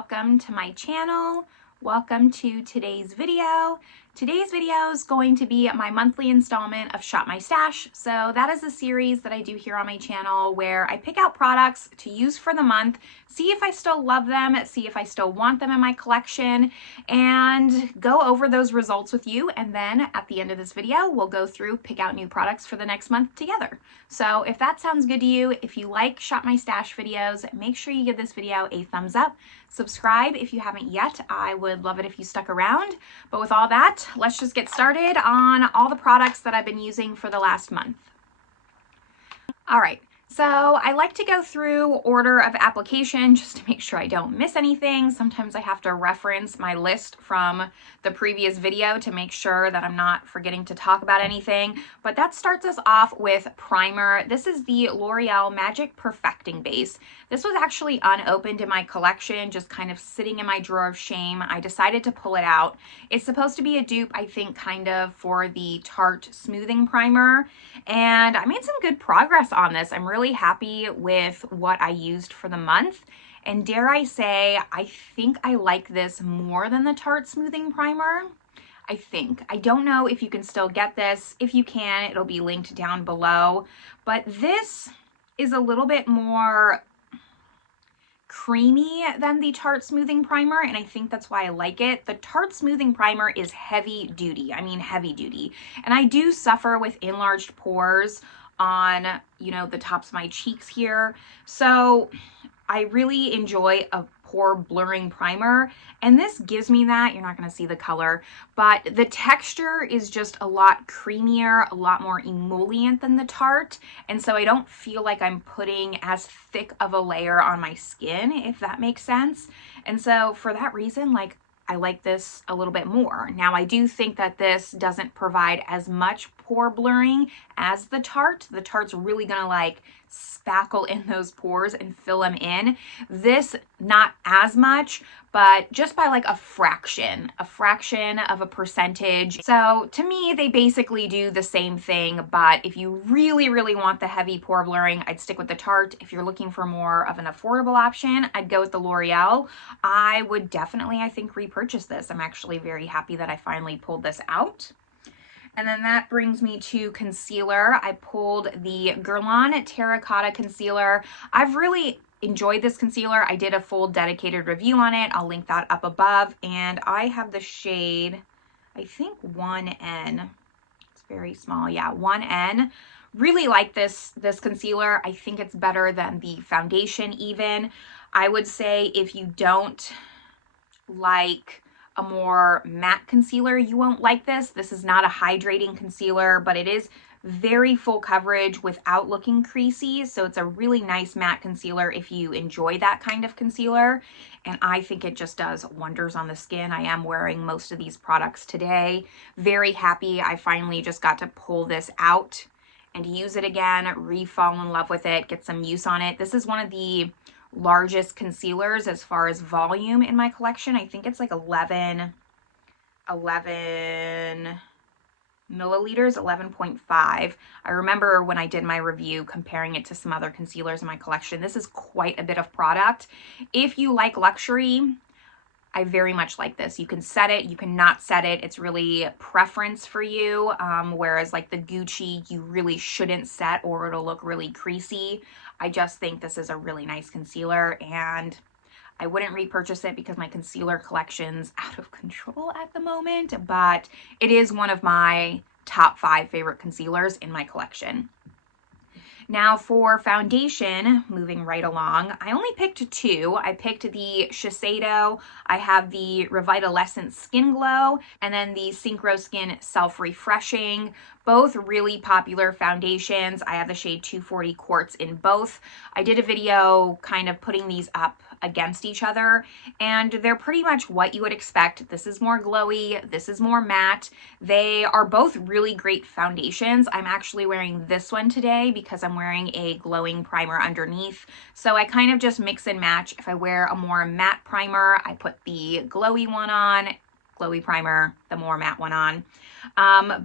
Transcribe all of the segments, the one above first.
welcome to my channel. Welcome to today's video. Today's video is going to be my monthly installment of Shop My Stash. So that is a series that I do here on my channel where I pick out products to use for the month, see if I still love them, see if I still want them in my collection, and go over those results with you. And then at the end of this video, we'll go through, pick out new products for the next month together. So if that sounds good to you, if you like Shop My Stash videos, make sure you give this video a thumbs up. Subscribe if you haven't yet. I would love it if you stuck around. But with all that, let's just get started on all the products that I've been using for the last month. All right. So I like to go through order of application just to make sure I don't miss anything. Sometimes I have to reference my list from the previous video to make sure that I'm not forgetting to talk about anything. But that starts us off with primer. This is the L'Oreal Magic Perfecting Base. This was actually unopened in my collection, just kind of sitting in my drawer of shame. I decided to pull it out. It's supposed to be a dupe, I think, kind of for the Tarte Smoothing Primer. And I made some good progress on this. I'm really happy with what I used for the month. And dare I say, I think I like this more than the Tarte Smoothing Primer. I think. I don't know if you can still get this. If you can, it'll be linked down below. But this is a little bit more creamy than the Tarte Smoothing Primer, and I think that's why I like it. The Tarte Smoothing Primer is heavy duty. I mean heavy duty. And I do suffer with enlarged pores on, you know, the tops of my cheeks here. So I really enjoy a pore blurring primer, and this gives me that. You're not going to see the color, but the texture is just a lot creamier, a lot more emollient than the Tarte, and so I don't feel like I'm putting as thick of a layer on my skin, if that makes sense. And so for that reason, like, I like this a little bit more. Now, I do think that this doesn't provide as much pore blurring as the Tarte. The Tarte's really gonna like spackle in those pores and fill them in. This, not as much, but just by like a fraction of a percentage. So to me, they basically do the same thing, but if you really, really want the heavy pore blurring, I'd stick with the Tarte. If you're looking for more of an affordable option, I'd go with the L'Oreal. I would definitely, I think, repurchase this. I'm actually very happy that I finally pulled this out. And then that brings me to concealer. I pulled the Guerlain Terracotta concealer. I've really enjoyed this concealer. I did a full dedicated review on it. I'll link that up above. And I have the shade, I think 1N. It's very small. Yeah, 1N. Really like this concealer. I think it's better than the foundation even. I would say if you don't like a more matte concealer, you won't like this. This is not a hydrating concealer, but it is very full coverage without looking creasy. So it's a really nice matte concealer if you enjoy that kind of concealer. And I think it just does wonders on the skin. I am wearing most of these products today. Very happy I finally just got to pull this out and use it again, re-fall in love with it, get some use on it. This is one of the largest concealers as far as volume in my collection. I think it's like 11 milliliters, 11.5. I remember when I did my review comparing it to some other concealers in my collection. This is quite a bit of product. If you like luxury, I very much like this. You can set it, you can not set it. It's really preference for you. Whereas like the Gucci, you really shouldn't set or it'll look really creasy. I just think this is a really nice concealer, and I wouldn't repurchase it because my concealer collection's out of control at the moment, but it is one of my top 5 favorite concealers in my collection. Now for foundation, moving right along, I only picked 2. I picked the Shiseido. I have the Revitalessence Skin Glow, and then the Synchro Skin Self Refreshing. Both really popular foundations. I have the shade 240 Quartz in both. I did a video kind of putting these up against each other, and they're pretty much what you would expect. This is more glowy, this is more matte. They are both really great foundations. I'm actually wearing this one today because I'm wearing a glowing primer underneath. So I kind of just mix and match. If I wear a more matte primer, I put the glowy one on. glowy primer, the more matte one on.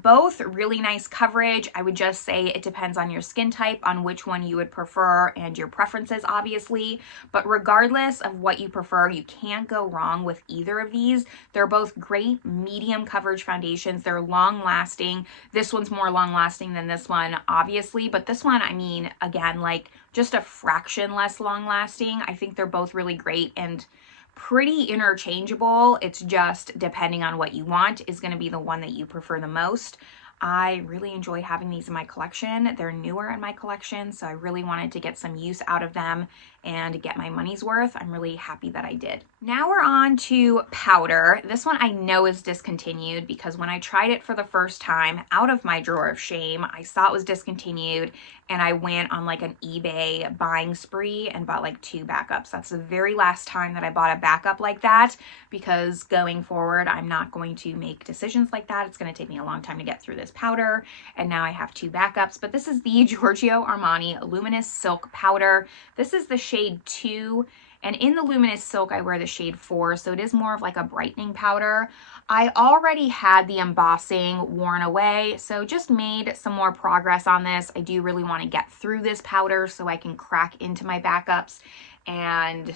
Both really nice coverage. I would just say it depends on your skin type, on which one you would prefer and your preferences, obviously. But regardless of what you prefer, you can't go wrong with either of these. They're both great medium coverage foundations. They're long lasting. This one's more long lasting than this one, obviously, but this one, I mean, again, like just a fraction less long lasting. I think they're both really great and pretty interchangeable. It's just depending on what you want is going to be the one that you prefer the most. I really enjoy having these in my collection. They're newer in my collection, so I really wanted to get some use out of them and get my money's worth. I'm really happy that I did. Now we're on to powder. This one I know is discontinued because when I tried it for the first time out of my drawer of shame, I saw it was discontinued and I went on like an eBay buying spree and bought like 2 backups. That's the very last time that I bought a backup like that, because going forward, I'm not going to make decisions like that. It's going to take me a long time to get through this powder, and now I have 2 backups. But this is the Giorgio Armani Luminous Silk Powder. This is the shade 2, and in the Luminous Silk, I wear the shade 4, so it is more of like a brightening powder. I already had the embossing worn away, so just made some more progress on this. I do really want to get through this powder so I can crack into my backups and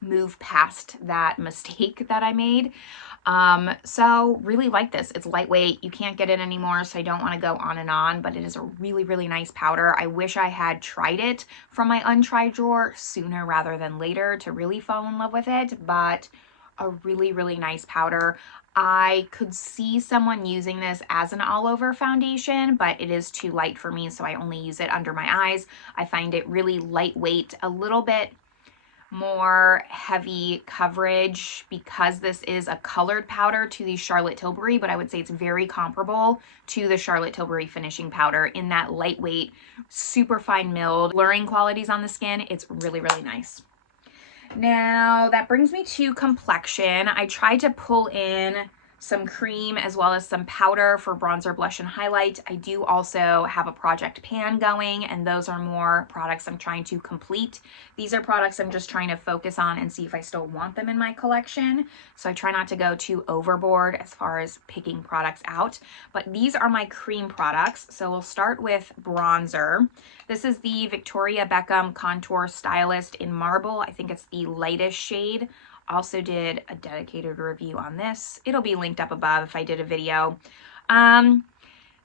move past that mistake that I made. So really like this. It's lightweight. You can't get it anymore, so I don't want to go on and on, but it is a really, really nice powder. I wish I had tried it from my untried drawer sooner rather than later to really fall in love with it, but a really, really nice powder. I could see someone using this as an all-over foundation, but it is too light for me, so I only use it under my eyes. I find it really lightweight, a little bit more heavy coverage because this is a colored powder to the Charlotte Tilbury, but I would say it's very comparable to the Charlotte Tilbury finishing powder in that lightweight, super fine milled, blurring qualities on the skin. It's really, really nice. Now that brings me to complexion. I tried to pull in some cream as well as some powder for bronzer, blush, and highlight. I do also have a project pan going, and those are more products I'm trying to complete. These are products I'm just trying to focus on and see if I still want them in my collection. So I try not to go too overboard as far as picking products out, but these are my cream products. So we'll start with bronzer. This is the Victoria Beckham Contour Stylist in Marble. I think it's the lightest shade. Also did a dedicated review on this. It'll be linked up above if I did a video.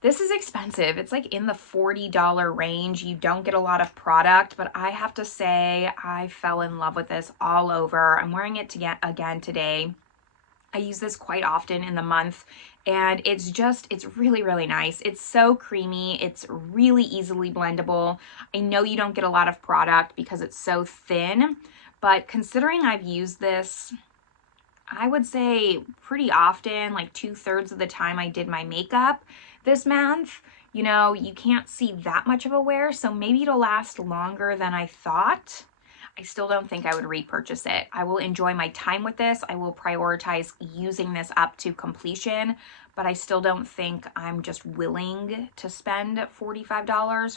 This is expensive. It's like in the $40 range. You don't get a lot of product, but I have to say I fell in love with this all over. I'm wearing it again today. I use this quite often in the month, and it's really, really nice. It's so creamy. It's really easily blendable. I know you don't get a lot of product because it's so thin, but considering I've used this, I would say pretty often, like 2/3 of the time I did my makeup this month, you know, you can't see that much of a wear, so maybe it'll last longer than I thought. I still don't think I would repurchase it. I will enjoy my time with this. I will prioritize using this up to completion, but I still don't think I'm just willing to spend $45,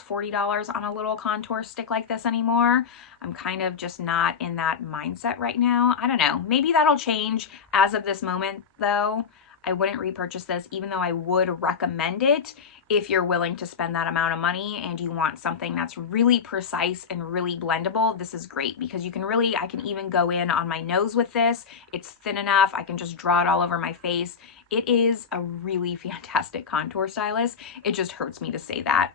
$40 on a little contour stick like this anymore. I'm kind of just not in that mindset right now. I don't know. Maybe that'll change. As of this moment, though, I wouldn't repurchase this, even though I would recommend it if you're willing to spend that amount of money and you want something that's really precise and really blendable. This is great because you can really, I can even go in on my nose with this. It's thin enough. I can just draw it all over my face. It is a really fantastic contour stylus. It just hurts me to say that.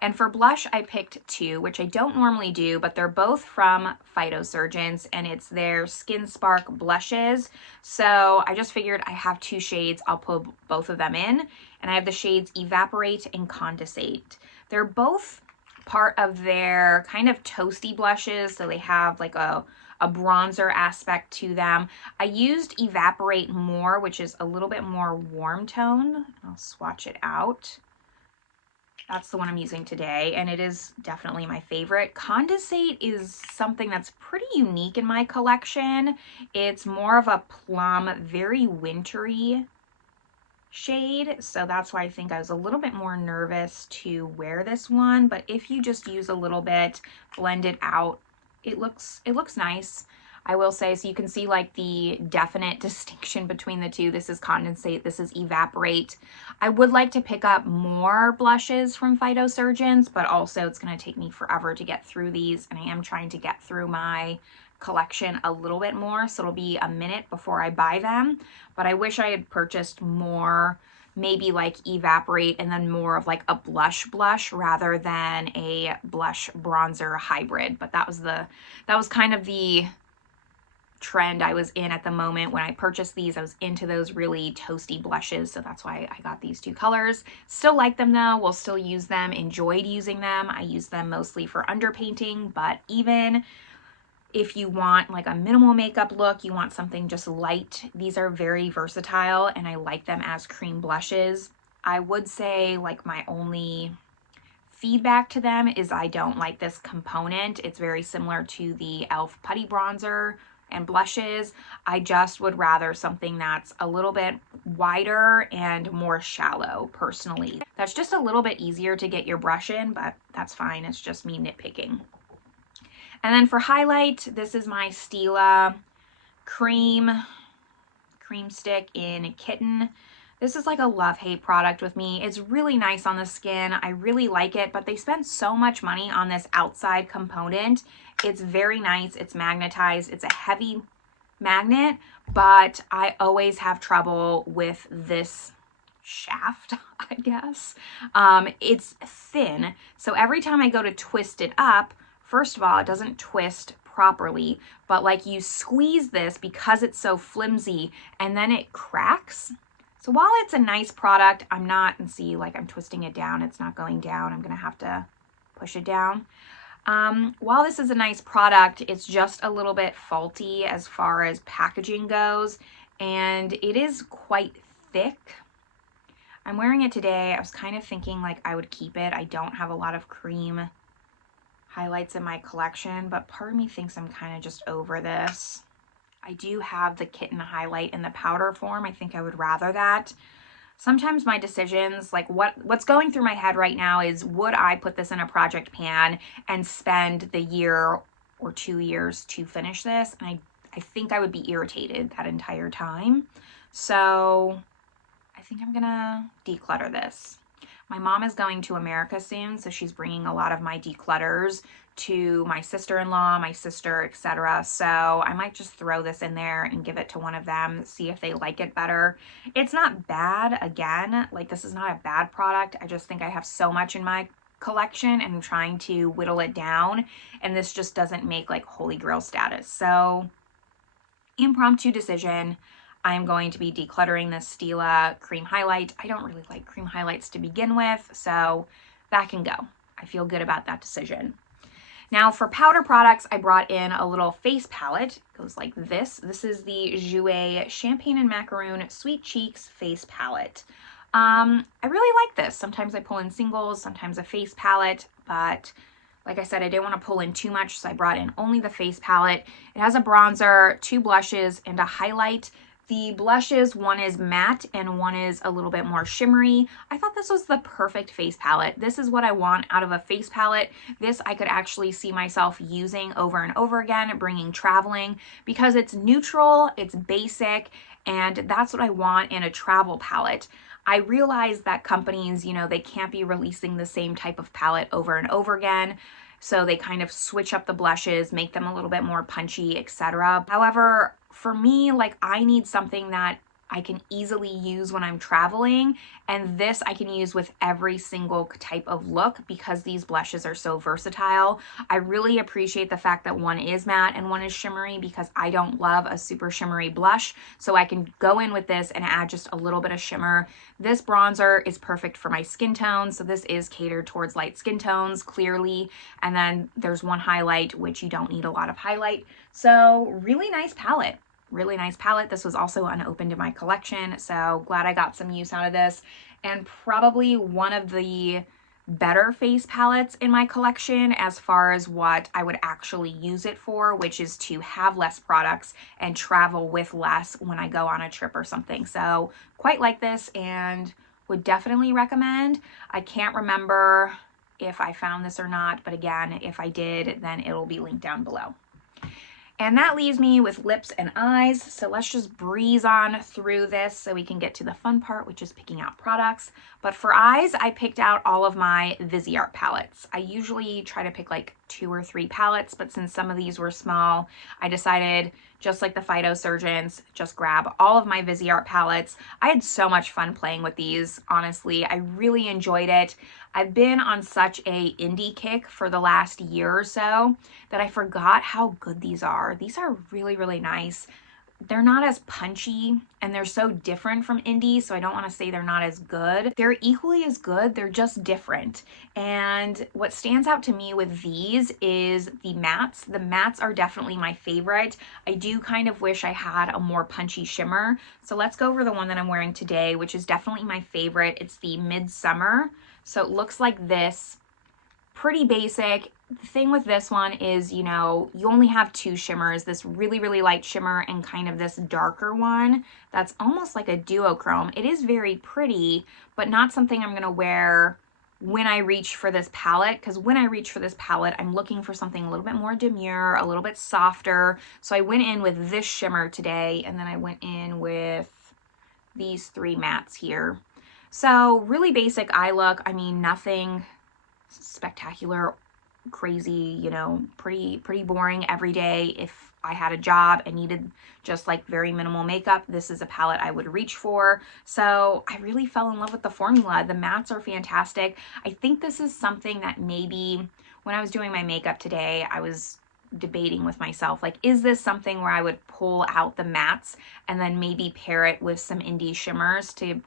And for blush, I picked 2, which I don't normally do, but they're both from Phytosurgence, and it's their Skin Spark blushes. So I just figured I have 2 shades. I'll put both of them in, and I have the shades Evaporate and Condensate. They're both part of their kind of toasty blushes, so they have like a bronzer aspect to them. I used Evaporate more, which is a little bit more warm tone. I'll swatch it out. That's the one I'm using today, and it is definitely my favorite. Condensate is something that's pretty unique in my collection. It's more of a plum, very wintry shade, so that's why I think I was a little bit more nervous to wear this one. But if you just use a little bit, blend it out, it looks nice. I will say, so you can see like the definite distinction between the two. This is Condensate, this is Evaporate. I would like to pick up more blushes from Phytosurgence, but also it's going to take me forever to get through these, and I am trying to get through my collection a little bit more, so it'll be a minute before I buy them. But I wish I had purchased more, maybe like Evaporate and then more of like a blush rather than a blush bronzer hybrid. But that was kind of the trend I was in at the moment when I purchased these. I was into those really toasty blushes, so that's why I got these two colors. Still like them though, will still use them, enjoyed using them. I use them mostly for underpainting, but even if you want like a minimal makeup look, you want something just light, these are very versatile and I like them as cream blushes. I would say like my only feedback to them is I don't like this component. It's very similar to the e.l.f. Putty Bronzer and blushes. I just would rather something that's a little bit wider and more shallow personally. That's just a little bit easier to get your brush in, but that's fine. It's just me nitpicking. And then for highlight, this is my Stila cream stick in Kitten. This is like a love-hate product with me. It's really nice on the skin. I really like it, but they spent so much money on this outside component. It's very nice. It's magnetized. It's a heavy magnet, but I always have trouble with this shaft, I guess. It's thin, so every time I go to twist it up, first of all, it doesn't twist properly, but like you squeeze this because it's so flimsy and then it cracks. So while it's a nice product, I'm not, and see, like I'm twisting it down, it's not going down. I'm gonna have to push it down. While this is a nice product, it's just a little bit faulty as far as packaging goes, and it is quite thick. I'm wearing it today. I was kind of thinking like I would keep it. I don't have a lot of cream highlights in my collection, but part of me thinks I'm kind of just over this. I do have the Kitten highlight in the powder form. I think I would rather that. Sometimes my decisions, like what's going through my head right now is, would I put this in a project pan and spend the year or 2 years to finish this? And I think I would be irritated that entire time. So I think I'm gonna declutter this. My mom is going to America soon, so she's bringing a lot of my declutters to my sister-in-law, my sister, etc. So I might just throw this in there and give it to one of them, see if they like it better. It's not bad, again, like this is not a bad product. I just think I have so much in my collection and I'm trying to whittle it down, and this just doesn't make like holy grail status. So impromptu decision. I'm going to be decluttering this Stila cream highlight. I don't really like cream highlights to begin with, so that can go. I feel good about that decision. Now for powder products, I brought in a little face palette. It goes like this. This is the Jouer Champagne and Macaron Sweet Cheeks Face Palette. I really like this. Sometimes I pull in singles, sometimes a face palette, but like I said, I didn't want to pull in too much, so I brought in only the face palette. It has a bronzer, 2 blushes, and a highlight. The blushes, one is matte and one is a little bit more shimmery. I thought this was the perfect face palette. This is what I want out of a face palette. This I could actually see myself using over and over again, bringing traveling, because it's neutral, it's basic, and that's what I want in a travel palette. I realize that companies, you know, they can't be releasing the same type of palette over and over again. So they kind of switch up the blushes, make them a little bit more punchy, etc. However, for me, like I need something that I can easily use when I'm traveling, and this I can use with every single type of look because these blushes are so versatile. I really appreciate the fact that one is matte and one is shimmery because I don't love a super shimmery blush, so I can go in with this and add just a little bit of shimmer. This bronzer is perfect for my skin tone, so this is catered towards light skin tones, clearly, and then there's one highlight, which you don't need a lot of highlight, so really nice palette. Really nice palette. This was also unopened in my collection, so glad I got some use out of this. And probably one of the better face palettes in my collection as far as what I would actually use it for, which is to have less products and travel with less when I go on a trip or something. So quite like this and would definitely recommend. I can't remember if I found this or not, but again, if I did, then it'll be linked down below. And that leaves me with lips and eyes. So let's just breeze on through this so we can get to the fun part, which is picking out products. But for eyes, I picked out all of my Viseart palettes. I usually try to pick like 2 or 3 palettes, but since some of these were small, I decided, just like the Phytosurgence, just grab all of my Viseart palettes. I had so much fun playing with these, honestly. I really enjoyed it. I've been on such a indie kick for the last year or so that I forgot how good these are. These are really, really nice. They're not as punchy and they're so different from indie, so I don't want to say they're not as good. They're equally as good, they're just different. And what stands out to me with these is the mattes. The mattes are definitely my favorite. I do kind of wish I had a more punchy shimmer. So let's go over the one that I'm wearing today, which is definitely my favorite. It's the Midsummer. So it looks like this. Pretty basic. The thing with this one is, you know, you only have 2 shimmers, this really, really light shimmer and kind of this darker one that's almost like a duochrome. It is very pretty, but not something I'm going to wear when I reach for this palette, because when I reach for this palette, I'm looking for something a little bit more demure, a little bit softer. So I went in with this shimmer today, and then I went in with these 3 mattes here. So really basic eye look. I mean, nothing spectacular, crazy, you know, pretty boring every day. If I had a job and needed just like very minimal makeup, this is a palette I would reach for. So I really fell in love with the formula. The mattes are fantastic. I think this is something that maybe when I was doing my makeup today, I was debating with myself, like, is this something where I would pull out the mattes and then maybe pair it with some indie shimmers to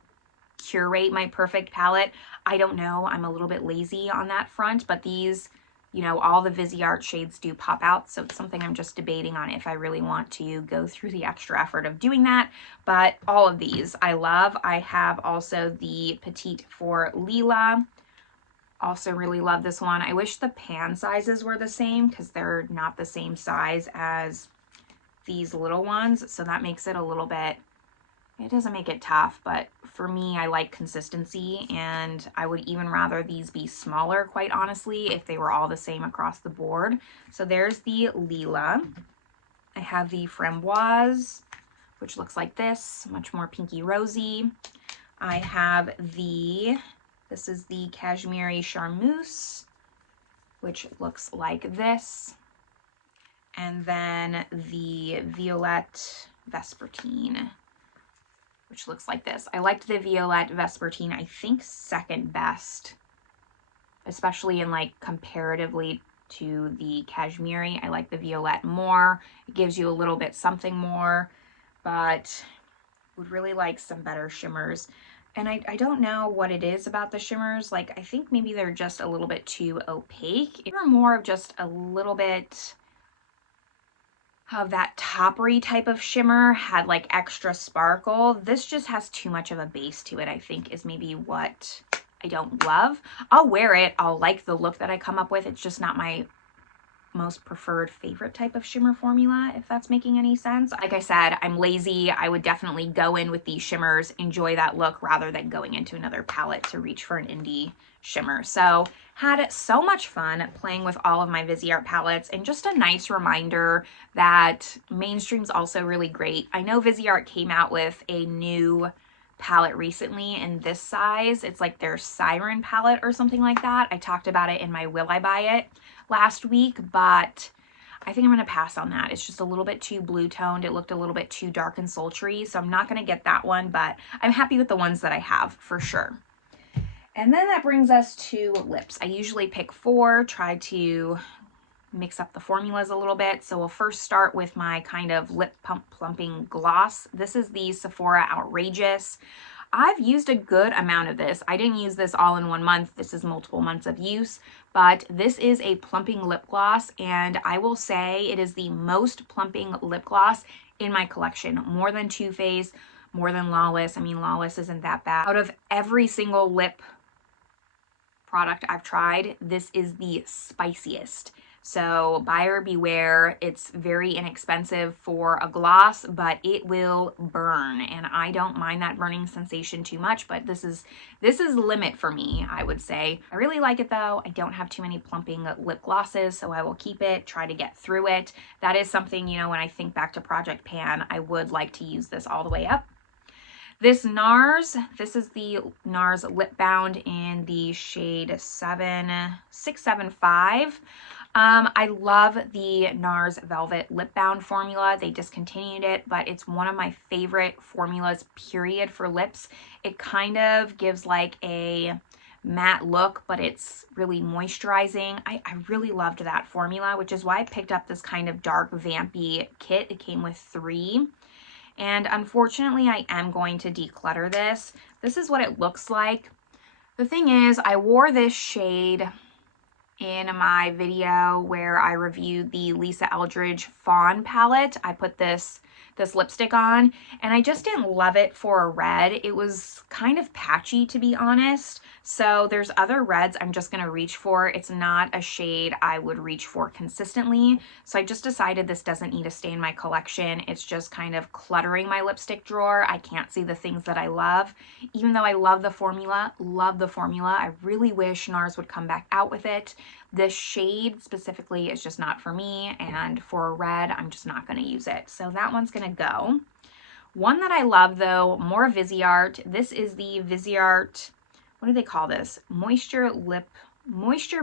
curate my perfect palette? I don't know. I'm a little bit lazy on that front, but these, you know, all the Viseart shades do pop out, so it's something I'm just debating on if I really want to go through the extra effort of doing that. But all of these I love. I have also the Petite for Lila. Also really love this one. I wish the pan sizes were the same because they're not the same size as these little ones, so that makes it a little bit, it doesn't make it tough, but for me, I like consistency, and I would even rather these be smaller, quite honestly, if they were all the same across the board. So there's the Lila. I have the Framboise, which looks like this, much more pinky rosy. I have the, this is the Cashmere Charmeuse, which looks like this. And then the Violette Vespertine, which looks like this. I liked the Violette Vespertine, I think, second best, especially in like comparatively to the Cashmere. I like the Violette more. It gives you a little bit something more, but would really like some better shimmers. And I don't know what it is about the shimmers. Like, I think maybe they're just a little bit too opaque. They're more of just a little bit of that toppery type of shimmer, had like extra sparkle. This just has too much of a base to it, I think, is maybe what I don't love. I'll wear it. I'll like the look that I come up with. It's just not my most preferred favorite type of shimmer formula, if that's making any sense. Like I said, I'm lazy. I would definitely go in with these shimmers, enjoy that look, rather than going into another palette to reach for an indie shimmer. So had so much fun playing with all of my Viseart palettes, and just a nice reminder that mainstream's also really great. I know Viseart came out with a new palette recently in this size. It's like their Siren palette or something like that. I talked about it in my Will I Buy It last week, but I think I'm going to pass on that. It's just a little bit too blue toned. It looked a little bit too dark and sultry, so I'm not going to get that one, but I'm happy with the ones that I have for sure. And then that brings us to lips. I usually pick 4, try to mix up the formulas a little bit. So we'll first start with my kind of lip plumping gloss. This is the Sephora Outrageous. I've used a good amount of this. I didn't use this all in one month. This is multiple months of use, but this is a plumping lip gloss, and I will say it is the most plumping lip gloss in my collection. More than Too Faced, more than Lawless. I mean, Lawless isn't that bad. Out of every single lip product I've tried, this is the spiciest. So buyer beware. It's very inexpensive for a gloss, but it will burn, and I don't mind that burning sensation too much, but this is the limit for me, I would say. I really like it though. I don't have too many plumping lip glosses, so I will keep it, try to get through it. That is something, you know, when I think back to Project Pan, I would like to use this all the way up. This NARS, this is the NARS Lip Bound in the shade 675. I love the NARS Velvet Lip Bound formula. They discontinued it, but it's one of my favorite formulas, period, for lips. It kind of gives like a matte look, but it's really moisturizing. I really loved that formula, which is why I picked up this kind of dark vampy kit. It came with 3. And unfortunately, I am going to declutter this. This is what it looks like. The thing is, I wore this shade in my video where I reviewed the Lisa Eldridge Fawn palette. I put this lipstick on, and I just didn't love it for a red. It was kind of patchy, to be honest. So there's other reds I'm just gonna reach for. It's not a shade I would reach for consistently. So I just decided this doesn't need to stay in my collection. It's just kind of cluttering my lipstick drawer. I can't see the things that I love. Even though I love the formula, I really wish NARS would come back out with it. This shade specifically is just not for me, and for a red, I'm just not going to use it. So that one's going to go. One that I love though, more Viseart. This is the Viseart, what do they call this? Moisture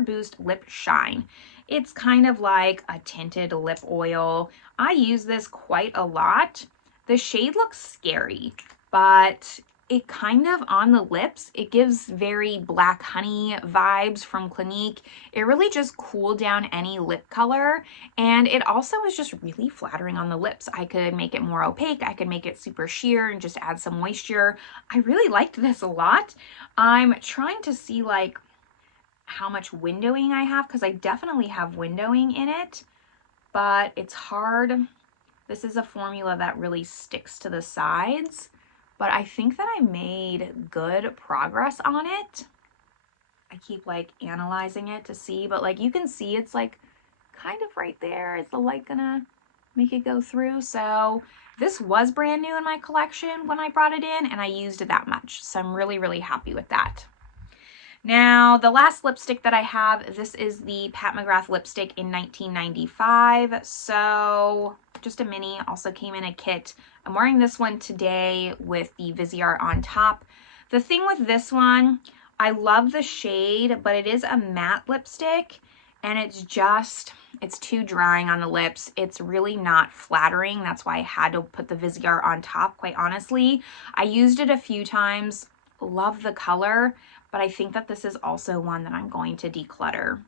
Boost Lip Shine. It's kind of like a tinted lip oil. I use this quite a lot. The shade looks scary, but it kind of, on the lips, it gives very Black Honey vibes from Clinique. It really just cooled down any lip color, and it also is just really flattering on the lips. I could make it more opaque, I could make it super sheer and just add some moisture. I really liked this a lot. I'm trying to see like how much windowing I have, because I definitely have windowing in it, but it's hard. This is a formula that really sticks to the sides. But I think that I made good progress on it. I keep like analyzing it to see, but like you can see it's like kind of right there. Is the light gonna make it go through? So this was brand new in my collection when I brought it in, and I used it that much. So I'm really, really happy with that. Now, the last lipstick that I have, this is the Pat McGrath lipstick in 1995. So just a mini, also came in a kit. I'm wearing this one today with the Viseart on top. The thing with this one, I love the shade, but it is a matte lipstick, and it's too drying on the lips. It's really not flattering. That's why I had to put the Viseart on top, quite honestly. I used it a few times, love the color, but I think that this is also one that I'm going to declutter.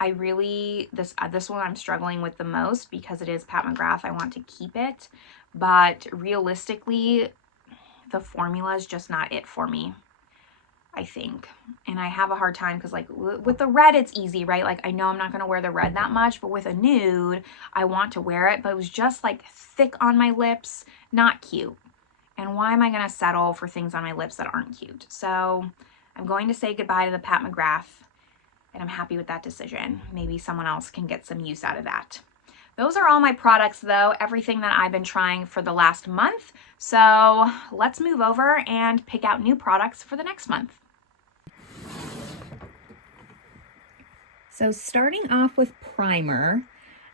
I really, this one I'm struggling with the most because it is Pat McGrath. I want to keep it, but realistically, the formula is just not it for me, I think. And I have a hard time because like with the red, it's easy, right? Like I know I'm not going to wear the red that much, but with a nude, I want to wear it, but it was just like thick on my lips, not cute. And why am I going to settle for things on my lips that aren't cute? So I'm going to say goodbye to the Pat McGrath, and I'm happy with that decision. Maybe someone else can get some use out of that. Those are all my products though, everything that I've been trying for the last month. So let's move over and pick out new products for the next month. So starting off with primer,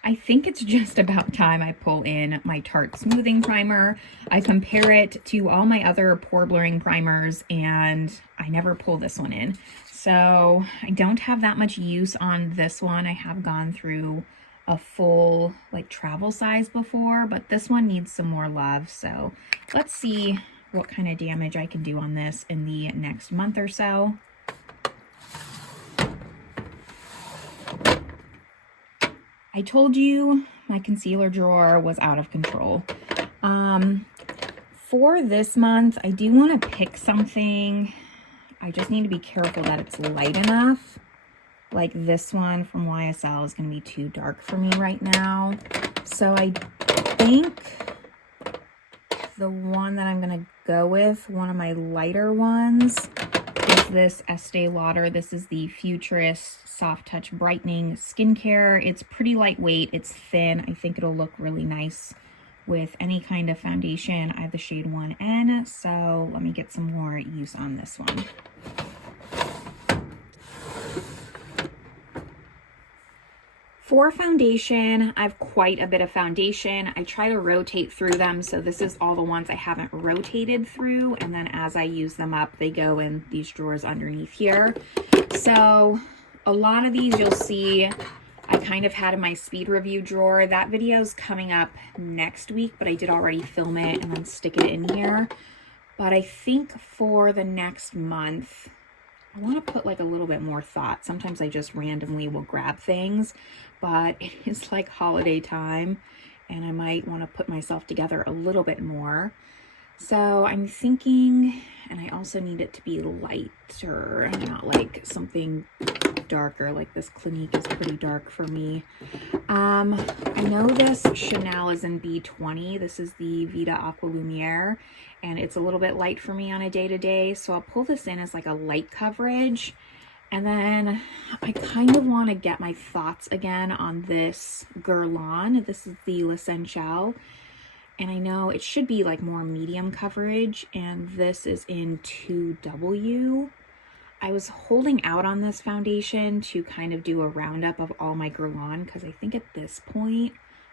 I think it's just about time I pull in my Tarte Smoothing Primer. I compare it to all my other pore blurring primers, and I never pull this one in. So I don't have that much use on this one. I have gone through a full like travel size before, but this one needs some more love. So let's see what kind of damage I can do on this in the next month or so. I told you my concealer drawer was out of control. For this month, I do want to pick something. I just need to be careful that it's light enough. Like this one from YSL is going to be too dark for me right now. So I think the one that I'm going to go with, one of my lighter ones, is this Estee Lauder. This is the Futurist Soft Touch Brightening Skincare. It's pretty lightweight. It's thin. I think it'll look really nice with any kind of foundation. I have the shade 1N, so let me get some more use on this one. For foundation, I have quite a bit of foundation. I try to rotate through them, so this is all the ones I haven't rotated through, and then as I use them up, they go in these drawers underneath here. So a lot of these you'll see I kind of had in my speed review drawer. That video's coming up next week, but I did already film it and then stick it in here. But I think for the next month, I want to put like a little bit more thought. Sometimes I just randomly will grab things, but it is like holiday time and I might want to put myself together a little bit more. So I'm thinking, and I also need it to be lighter, not like something darker. Like this Clinique is pretty dark for me. I know this Chanel is in B20. This is the Vita Aqua Lumiere, and it's a little bit light for me on a day-to-day. So I'll pull this in as like a light coverage. And then I kind of want to get my thoughts again on this Guerlain. This is the L'Essentiel. And I know it should be like more medium coverage, and this is in 2W. I was holding out on this foundation to kind of do a roundup of all my Guerlain, because I think at this point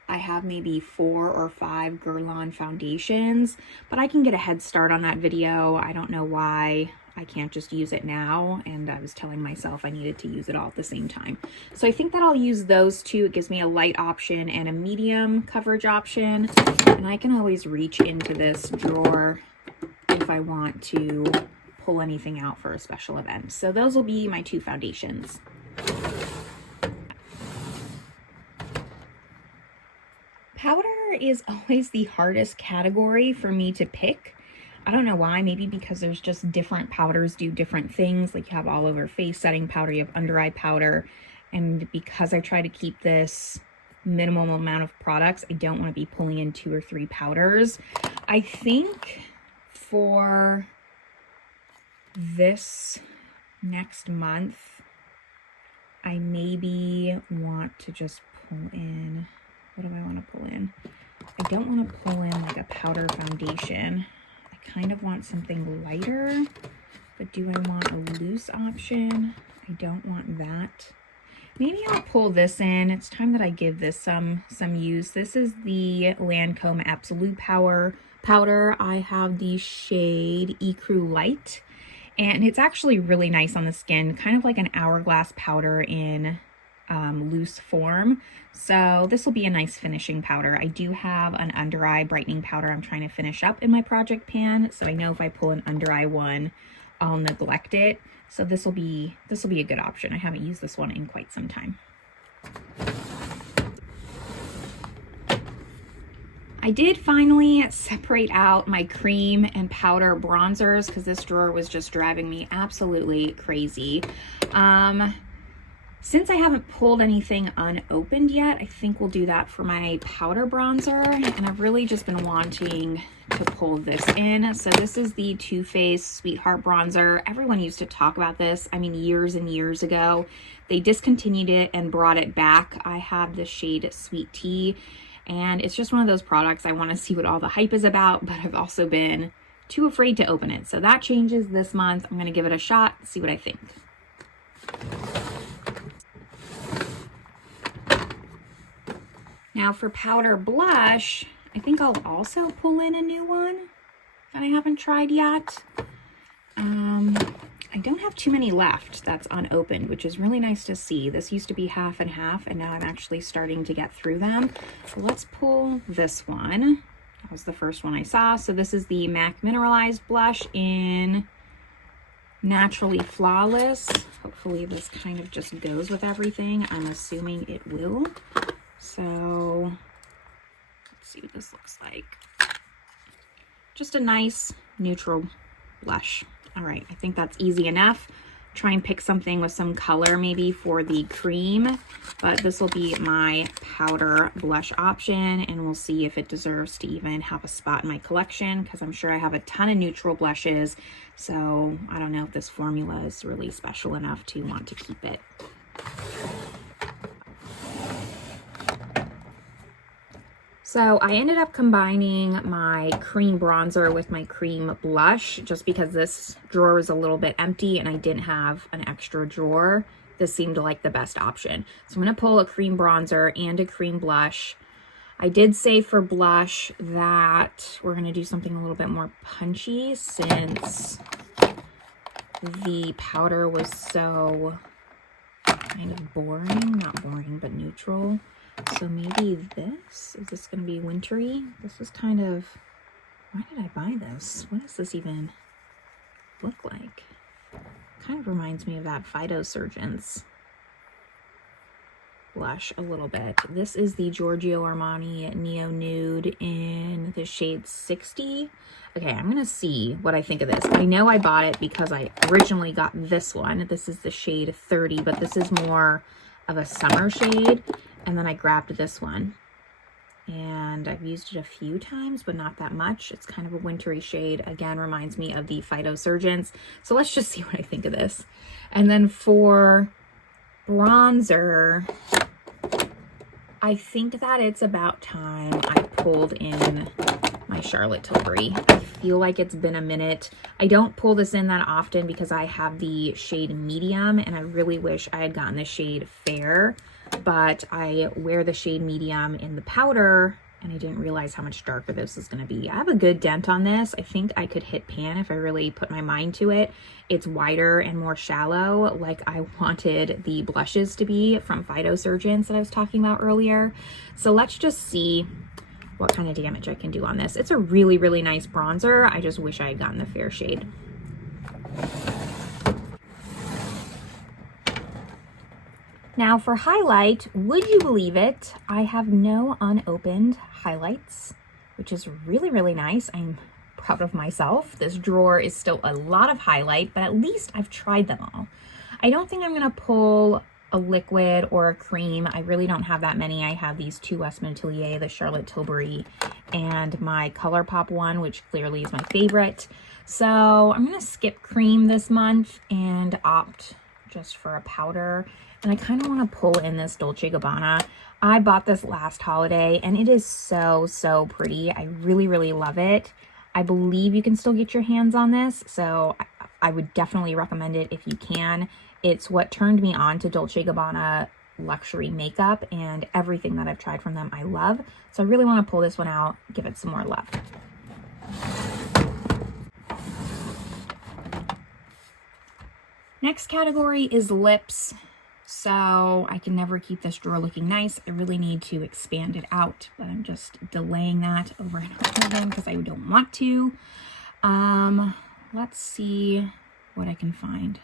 I have maybe 4 or 5 Guerlain foundations, but I can get a head start on that video. I don't know why I can't just use it now, and I was telling myself I needed to use it all at the same time. So I think that I'll use those two. It gives me a light option and a medium coverage option, and I can always reach into this drawer if I want to pull anything out for a special event. So those will be my 2 foundations. Powder is always the hardest category for me to pick. I don't know why, maybe because there's just different powders do different things. Like you have all over face setting powder, you have under eye powder, and because I try to keep this minimum amount of products, I don't want to be pulling in 2 or 3 powders. I think for this next month, I maybe want to just pull in, what do I want to pull in? I don't want to pull in like a powder foundation. Kind of want something lighter, but do I want a loose option? I don't want that. Maybe I'll pull this in. It's time that I give this some use. This is the Lancome Absolute powder. I have the shade Ecru Light, and it's actually really nice on the skin, kind of like an hourglass powder in loose form. So this will be a nice finishing powder. I do have an under eye brightening powder I'm trying to finish up in my project pan, so I know if I pull an under eye one, I'll neglect it. So this will be a good option. I haven't used this one in quite some time. I did finally separate out my cream and powder bronzers because this drawer was just driving me absolutely crazy. Since I haven't pulled anything unopened yet, I think we'll do that for my powder bronzer, and I've really just been wanting to pull this in. So this is the Too Faced Sweetheart Bronzer. Everyone used to talk about this, I mean, years and years ago. They discontinued it and brought it back. I have the shade Sweet Tea, and it's just one of those products I want to see what all the hype is about, but I've also been too afraid to open it. So that changes this month. I'm going to give it a shot, see what I think. Now for powder blush, I think I'll also pull in a new one that I haven't tried yet. I don't have too many left that's unopened, which is really nice to see. This used to be half and half, and now I'm actually starting to get through them. So let's pull this one. That was the first one I saw. So this is the MAC Mineralized Blush in Naturally Flawless. Hopefully this kind of just goes with everything. I'm assuming it will. So let's see what this looks like. Just a nice neutral blush. All right, I think that's easy enough. try and pick something with some color maybe for the cream, but this will be my powder blush option, and we'll see if it deserves to even have a spot in my collection, because I'm sure I have a ton of neutral blushes, so I don't know if this formula is really special enough to want to keep it. So I ended up combining my cream bronzer with my cream blush just because this drawer was a little bit empty and I didn't have an extra drawer. This seemed like the best option. So I'm going to pull a cream bronzer and a cream blush. I did say for blush that we're going to do something a little bit more punchy since the powder was so kind of boring. Not boring, but neutral. So maybe is this going to be wintry? This is kind of, why did I buy this? What does this even look like? Kind of reminds me of that Phytosurgence blush a little bit. This is the Giorgio Armani Neo Nude in the shade 60. Okay, I'm going to see what I think of this. I know I bought it because I originally got this one. This is the shade 30, but this is more of a summer shade. And then I grabbed this one, and I've used it a few times, but not that much. It's kind of a wintry shade. Again, reminds me of the Phytosurgence. So let's just see what I think of this. And then for bronzer, I think that it's about time I pulled in my Charlotte Tilbury. I feel like it's been a minute. I don't pull this in that often because I have the shade medium, and I really wish I had gotten the shade fair. But I wear the shade medium in the powder, and I didn't realize how much darker this is going to be. I have a good dent on this. I think I could hit pan if I really put my mind to it. It's wider and more shallow, like I wanted the blushes to be from Phytosurgence that I was talking about earlier. So let's just see what kind of damage I can do on this. It's a really, really nice bronzer. I just wish I had gotten the fair shade. Now for highlight, would you believe it? I have no unopened highlights, which is really, really nice. I'm proud of myself. This drawer is still a lot of highlight, but at least I've tried them all. I don't think I'm gonna pull a liquid or a cream. I really don't have that many. I have these two Westman Atelier, the Charlotte Tilbury, and my ColourPop one, which clearly is my favorite. So I'm gonna skip cream this month and opt just for a powder. And I kind of want to pull in this Dolce & Gabbana. I bought this last holiday, and it is so, so pretty. I really, really love it. I believe you can still get your hands on this, so I would definitely recommend it if you can. It's what turned me on to Dolce & Gabbana luxury makeup, and everything that I've tried from them I love. So I really want to pull this one out, give it some more love. Next category is lips. So I can never keep this drawer looking nice. I really need to expand it out, but I'm just delaying that over and over again because I don't want to. Let's see what I can find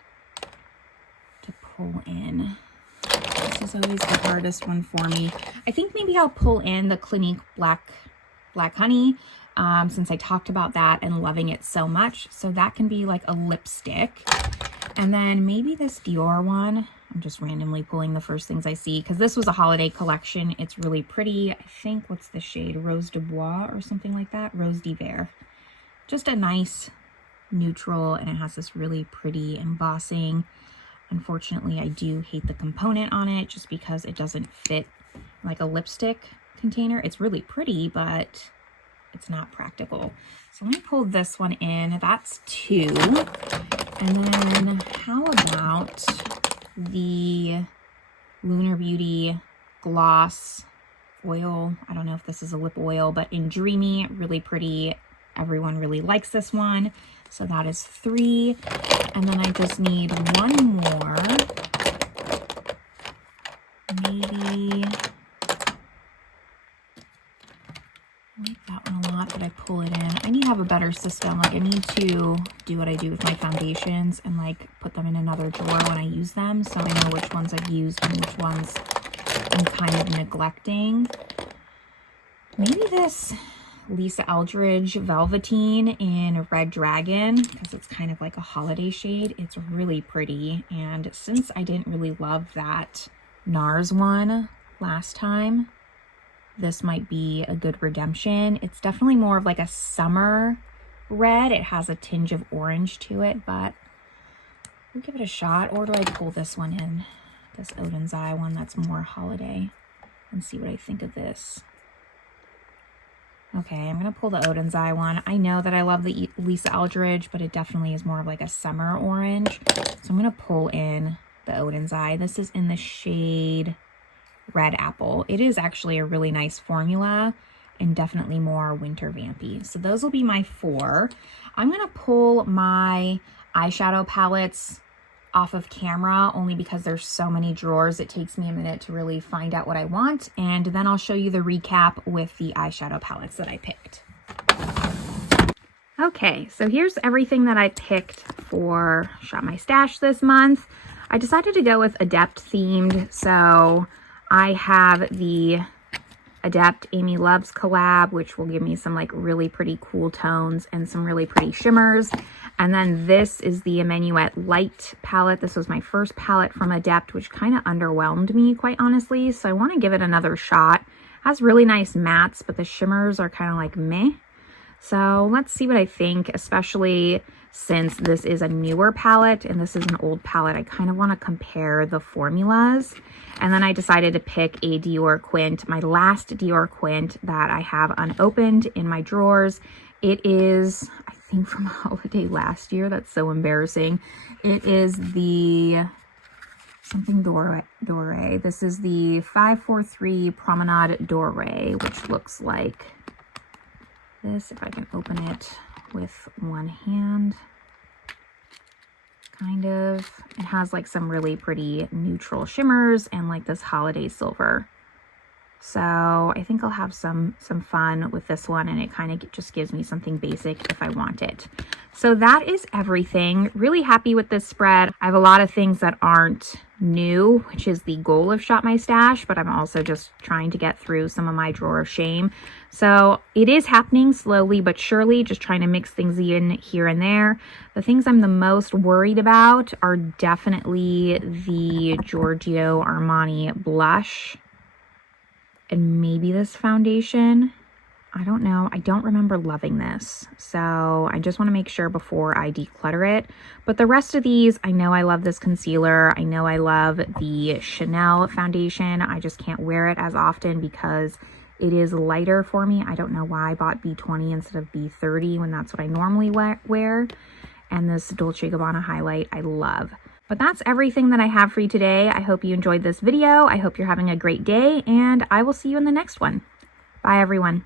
to pull in. This is always the hardest one for me. I think maybe I'll pull in the Clinique Black Honey since I talked about that and loving it so much. So that can be like a lipstick. And then maybe this Dior one. I'm just randomly pulling the first things I see because this was a holiday collection. It's really pretty. I think, what's the shade? Rose de Bois or something like that? Rose d'Hiver. Just a nice neutral, and it has this really pretty embossing. Unfortunately, I do hate the component on it just because it doesn't fit like a lipstick container. It's really pretty, but it's not practical. So let me pull this one in. That's 2. And then how about the Lunar Beauty Gloss Oil? I don't know if this is a lip oil, but in Dreamy, really pretty. Everyone really likes this one. So that is 3. And then I just need one more. Maybe, I like that one a lot, but I pull it in. I need to have a better system. Like, I need to do what I do with my foundations and like put them in another drawer when I use them, so I know which ones I've used and which ones I'm kind of neglecting. Maybe this Lisa Eldridge Velveteen in Red Dragon because it's kind of like a holiday shade. It's really pretty. And since I didn't really love that NARS one last time, this might be a good redemption. It's definitely more of like a summer red. It has a tinge of orange to it, but we'll give it a shot. Or do I pull this one in? This Odin's Eye one that's more holiday, and see what I think of this. Okay, I'm gonna pull the Odin's Eye one. I know that I love the Lisa Eldridge, but it definitely is more of like a summer orange. So I'm gonna pull in the Odin's Eye. This is in the shade Red Apple. It is actually a really nice formula and definitely more winter vampy. So those will be my 4. I'm gonna pull my eyeshadow palettes off of camera only because there's so many drawers. It takes me a minute to really find out what I want, and then I'll show you the recap with the eyeshadow palettes that I picked. Okay, so here's everything that I picked for Shop My Stash this month. I decided to go with Adept themed, so I have the Adept Amy Loves collab, which will give me some like really pretty cool tones and some really pretty shimmers. And then this is the Emmanuette Light palette. This was my first palette from Adept, which kind of underwhelmed me, quite honestly. So I want to give it another shot. It has really nice mattes, but the shimmers are kind of like meh. So let's see what I think, especially since this is a newer palette and this is an old palette. I kind of want to compare the formulas. And then I decided to pick a Dior Quint, my last Dior Quint that I have unopened in my drawers. It is, I think, from a holiday last year. That's so embarrassing. It is the something Doré. This is the 543 Promenade Doré, which looks like this, if I can open it with one hand. Kind of. It has like some really pretty neutral shimmers and like this holiday silver. So I think I'll have some fun with this one, and it kind of just gives me something basic if I want it. So that is everything. Really happy with this spread. I have a lot of things that aren't new, which is the goal of Shop My Stash, but I'm also just trying to get through some of my drawer of shame. So it is happening slowly but surely, just trying to mix things in here and there. The things I'm the most worried about are definitely the Giorgio Armani blush and maybe this foundation. I don't know. I don't remember loving this. So I just want to make sure before I declutter it. But the rest of these, I know I love this concealer. I know I love the Chanel foundation. I just can't wear it as often because it is lighter for me. I don't know why I bought B20 instead of B30 when that's what I normally wear. And this Dolce & Gabbana highlight I love. But that's everything that I have for you today. I hope you enjoyed this video. I hope you're having a great day, and I will see you in the next one. Bye, everyone.